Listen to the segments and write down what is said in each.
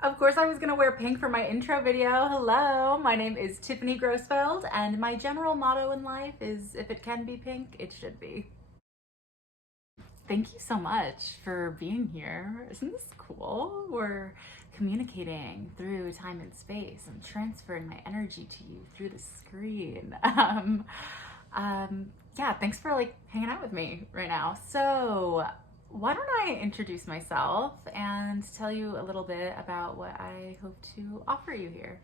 Of course I was gonna wear pink for my intro video. Hello, my name is Tiffany Grossfeld, and my general motto in life is if it can be pink, it should be. Thank you so much for being here. Isn't this cool? We're communicating through time and space. I'm transferring my energy to you through the screen. Yeah, thanks for hanging out with me right now. So why don't I introduce myself and tell you a little bit about what I hope to offer you here.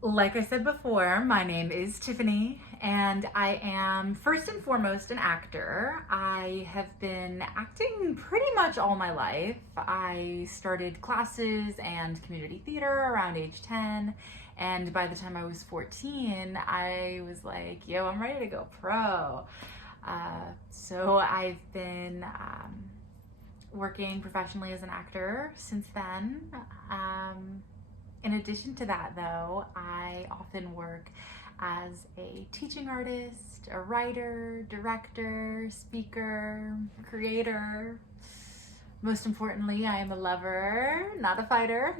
Like I said before, my name is Tiffany, and I am first and foremost an actor. I have been acting pretty much all my life. I started classes and community theater around age 10, and by the time I was 14, I was like, yo, I'm ready to go pro. So I've been working professionally as an actor since then. In addition to that, though, I often work as a teaching artist, a writer, director, speaker, creator. Most importantly, I am a lover, not a fighter.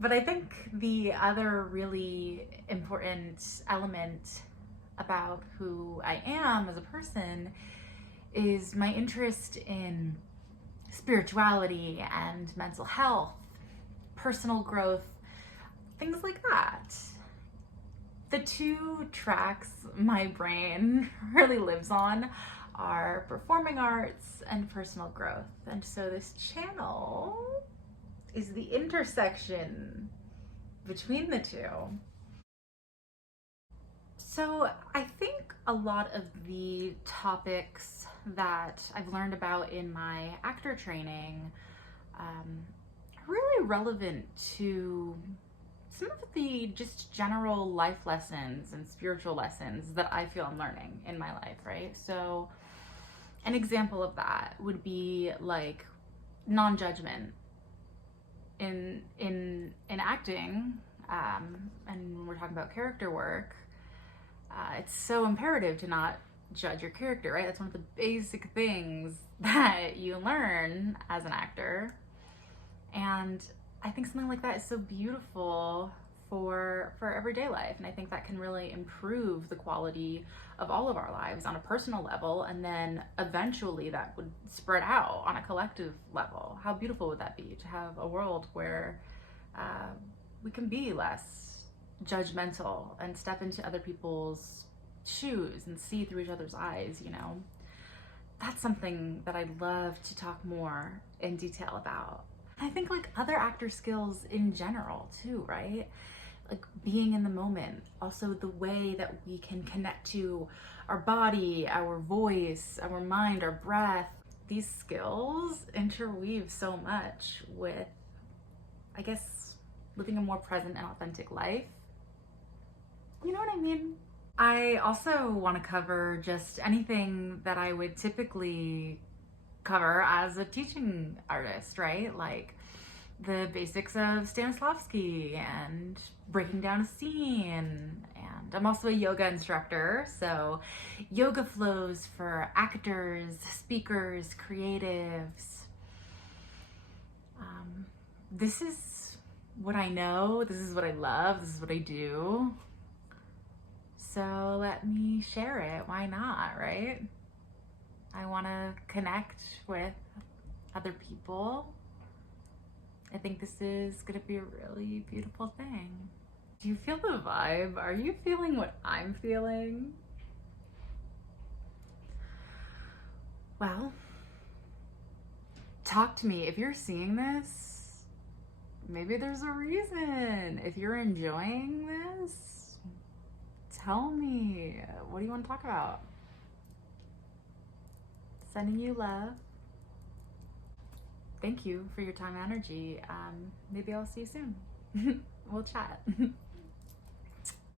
But I think the other really important element about who I am as a person is my interest in spirituality and mental health, personal growth, things like that. The two tracks my brain really lives on are performing arts and personal growth. And so this channel is the intersection between the two. So I think a lot of the topics that I've learned about in my actor training are really relevant to some of the just general life lessons and spiritual lessons that I feel I'm learning in my life, right? So an example of that would be like non-judgment in acting, and when we're talking about character work. It's so imperative to not judge your character, right? That's one of the basic things that you learn as an actor. And I think something like that is so beautiful for everyday life. And I think that can really improve the quality of all of our lives on a personal level. And then eventually that would spread out on a collective level. How beautiful would that be to have a world where we can be less judgmental and step into other people's shoes and see through each other's eyes, you know? That's something that I'd love to talk more in detail about. I think like other actor skills in general too, right? Like being in the moment, also the way that we can connect to our body, our voice, our mind, our breath. These skills interweave so much with, I guess, living a more present and authentic life. You know what I mean? I also want to cover just anything that I would typically cover as a teaching artist, right? Like the basics of Stanislavski and breaking down a scene. And I'm also a yoga instructor, so yoga flows for actors, speakers, creatives. This is what I know, this is what I love, this is what I do. So let me share it. Why not, right? I want to connect with other people. I think this is going to be a really beautiful thing. Do you feel the vibe? Are you feeling what I'm feeling? Well, talk to me. If you're seeing this, maybe there's a reason. If you're enjoying this, tell me. What do you want to talk about? Sending you love. Thank you for your time and energy. Maybe I'll see you soon. We'll chat.